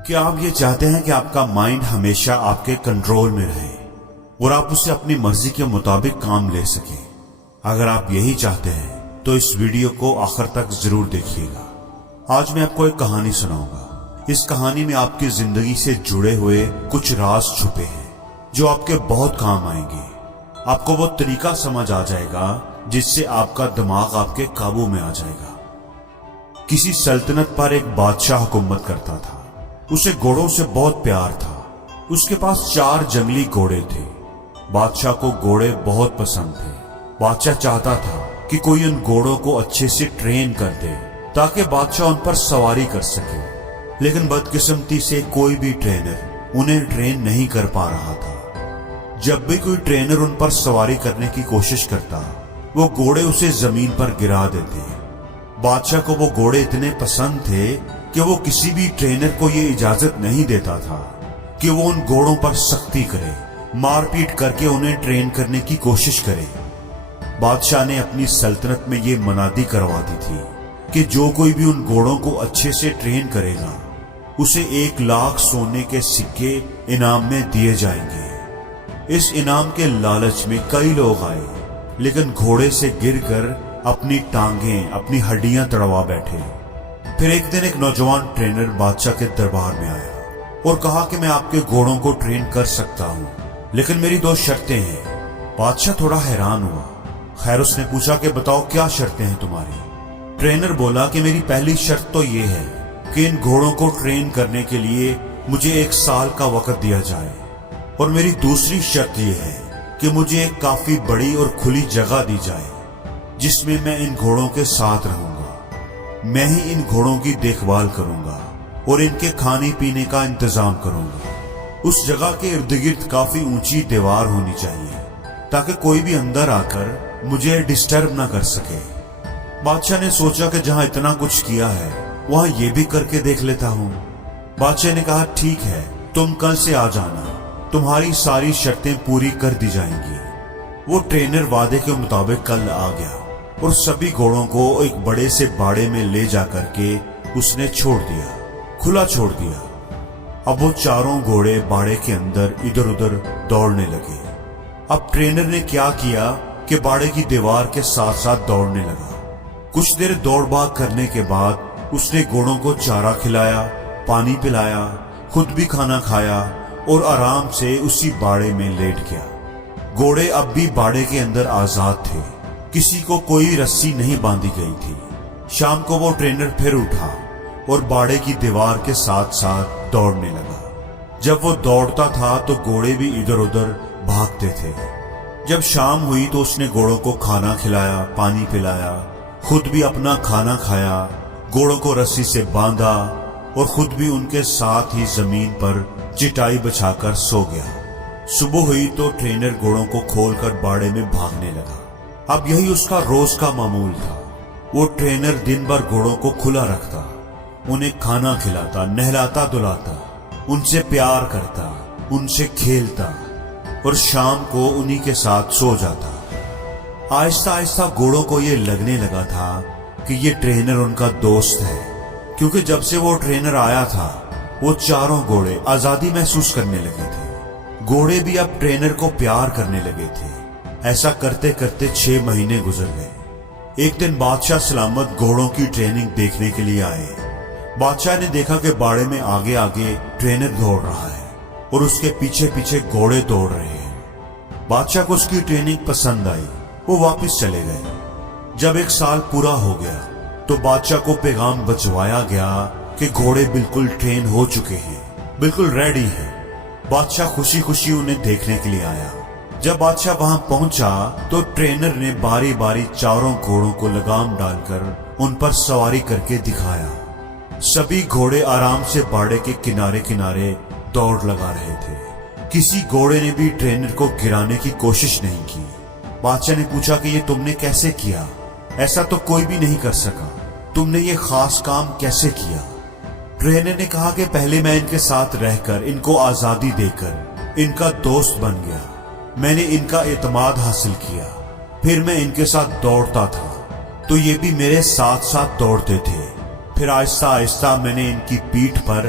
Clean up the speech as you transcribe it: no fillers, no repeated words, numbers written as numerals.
کہ آپ یہ چاہتے ہیں کہ آپ کا مائنڈ ہمیشہ آپ کے کنٹرول میں رہے اور آپ اسے اپنی مرضی کے مطابق کام لے سکیں؟ اگر آپ یہی چاہتے ہیں تو اس ویڈیو کو آخر تک ضرور دیکھیے گا۔ آج میں آپ کو ایک کہانی سناؤں گا۔ اس کہانی میں آپ کی زندگی سے جڑے ہوئے کچھ راز چھپے ہیں جو آپ کے بہت کام آئیں گے۔ آپ کو وہ طریقہ سمجھ آ جائے گا جس سے آپ کا دماغ آپ کے قابو میں آ جائے گا۔ کسی سلطنت پر ایک بادشاہ حکومت کرتا تھا۔ اسے گھوڑوں سے بہت پیار تھا۔ اس کے پاس 4 جنگلی گھوڑے تھے۔ بادشاہ کو گھوڑے بہت پسند تھے۔ بادشاہ چاہتا تھا کہ کوئی ان گھوڑوں کو اچھے سے ٹرین کر دے تاکہ بادشاہ ان پر سواری کر سکے، لیکن بدقسمتی سے کوئی بھی ٹرینر انہیں ٹرین نہیں کر پا رہا تھا۔ جب بھی کوئی ٹرینر ان پر سواری کرنے کی کوشش کرتا، وہ گھوڑے اسے زمین پر گرا دیتے۔ بادشاہ کو وہ گھوڑے اتنے پسند تھے کہ وہ کسی بھی ٹرینر کو یہ اجازت نہیں دیتا تھا کہ وہ ان گھوڑوں پر سختی کرے، مار پیٹ کر کے انہیں ٹرین کرنے کی کوشش کرے۔ بادشاہ نے اپنی سلطنت میں یہ منادی کروا دی تھی کہ جو کوئی بھی ان گھوڑوں کو اچھے سے ٹرین کرے گا اسے 1 لاکھ سونے کے سکے انعام میں دیے جائیں گے۔ اس انعام کے لالچ میں کئی لوگ آئے، لیکن گھوڑے سے گر کر اپنی ٹانگیں، اپنی ہڈیاں تڑوا بیٹھے۔ پھر ایک دن ایک نوجوان ٹرینر بادشاہ کے دربار میں آیا اور کہا کہ میں آپ کے گھوڑوں کو ٹرین کر سکتا ہوں، لیکن میری 2 شرطیں ہیں۔ بادشاہ تھوڑا حیران ہوا۔ خیر، اس نے پوچھا کہ بتاؤ کیا شرطیں ہیں تمہاری؟ ٹرینر بولا کہ میری پہلی شرط تو یہ ہے کہ ان گھوڑوں کو ٹرین کرنے کے لیے مجھے 1 سال کا وقت دیا جائے، اور میری دوسری شرط یہ ہے کہ مجھے ایک کافی بڑی اور کھلی جگہ دی جائے جس میں میں ان گھوڑوں کے ساتھ رہوں گا۔ میں ہی ان گھوڑوں کی دیکھ بھال کروں گا اور ان کے کھانے پینے کا انتظام کروں گا۔ اس جگہ کے ارد گرد کافی اونچی دیوار ہونی چاہیے تاکہ کوئی بھی اندر آ کر مجھے ڈسٹرب نہ کر سکے۔ بادشاہ نے سوچا کہ جہاں اتنا کچھ کیا ہے وہاں یہ بھی کر کے دیکھ لیتا ہوں۔ بادشاہ نے کہا ٹھیک ہے، تم کل سے آ جانا، تمہاری ساری شرطیں پوری کر دی جائیں گی۔ وہ ٹرینر وعدے کے مطابق کل آ گیا اور سبھی گھوڑوں کو ایک بڑے سے باڑے میں لے جا کر کے اس نے چھوڑ دیا، کھلا چھوڑ دیا۔ اب وہ 4 گھوڑے باڑے کے اندر ادھر ادھر دوڑنے لگے۔ اب ٹرینر نے کیا کیا کہ باڑے کی دیوار کے ساتھ ساتھ دوڑنے لگا۔ کچھ دیر دوڑ بھاگ کرنے کے بعد اس نے گھوڑوں کو چارہ کھلایا، پانی پلایا، خود بھی کھانا کھایا اور آرام سے اسی باڑے میں لیٹ گیا۔ گھوڑے اب بھی باڑے کے اندر آزاد تھے، کسی کو کوئی رسی نہیں باندھی گئی تھی۔ شام کو وہ ٹرینر پھر اٹھا اور باڑے کی دیوار کے ساتھ ساتھ دوڑنے لگا۔ جب وہ دوڑتا تھا تو گھوڑے بھی ادھر ادھر بھاگتے تھے۔ جب شام ہوئی تو اس نے گھوڑوں کو کھانا کھلایا، پانی پلایا، خود بھی اپنا کھانا کھایا، گھوڑوں کو رسی سے باندھا اور خود بھی ان کے ساتھ ہی زمین پر چٹائی بچھا کر سو گیا۔ صبح ہوئی تو ٹرینر گھوڑوں کو کھول کر باڑے میں بھاگنے لگا۔ اب یہی اس کا روز کا معمول تھا۔ وہ ٹرینر دن بھر گھوڑوں کو کھلا رکھتا، انہیں کھانا کھلاتا، نہلاتا دھلاتا، ان سے پیار کرتا، ان سے کھیلتا اور شام کو انہی کے ساتھ سو جاتا۔ آہستہ آہستہ گھوڑوں کو یہ لگنے لگا تھا کہ یہ ٹرینر ان کا دوست ہے، کیونکہ جب سے وہ ٹرینر آیا تھا وہ 4 گھوڑے آزادی محسوس کرنے لگے تھے۔ گھوڑے بھی اب ٹرینر کو پیار کرنے لگے تھے۔ ایسا کرتے کرتے 6 مہینے گزر گئے۔ ایک دن بادشاہ سلامت گھوڑوں کی ٹریننگ دیکھنے کے لیے آئے۔ بادشاہ نے دیکھا کہ باڑے میں آگے آگے ٹرینر دوڑ رہا ہے اور اس کے پیچھے پیچھے گھوڑے دوڑ رہے ہیں۔ بادشاہ کو اس کی ٹریننگ پسند آئی، وہ واپس چلے گئے۔ جب 1 سال پورا ہو گیا تو بادشاہ کو پیغام بھجوایا گیا کہ گھوڑے بالکل ٹرین ہو چکے ہیں، بالکل ریڈی ہیں۔ بادشاہ خوشی خوشی انہیں دیکھنے کے لیے آیا۔ جب بادشاہ وہاں پہنچا تو ٹرینر نے باری باری 4 گھوڑوں کو لگام ڈال کر ان پر سواری کر کے دکھایا۔ سبھی گھوڑے آرام سے باڑے کے کنارے کنارے دوڑ لگا رہے تھے۔ کسی گھوڑے نے بھی ٹرینر کو گرانے کی کوشش نہیں کی۔ بادشاہ نے پوچھا کہ یہ تم نے کیسے کیا؟ ایسا تو کوئی بھی نہیں کر سکا، تم نے یہ خاص کام کیسے کیا؟ ٹرینر نے کہا کہ پہلے میں ان کے ساتھ رہ کر، ان کو آزادی دے کر ان کا دوست بن گیا، میں نے ان کا اعتماد حاصل کیا، پھر میں ان کے ساتھ دوڑتا تھا تو یہ بھی میرے ساتھ ساتھ دوڑتے تھے، پھر آہستہ آہستہ میں نے ان کی پیٹھ پر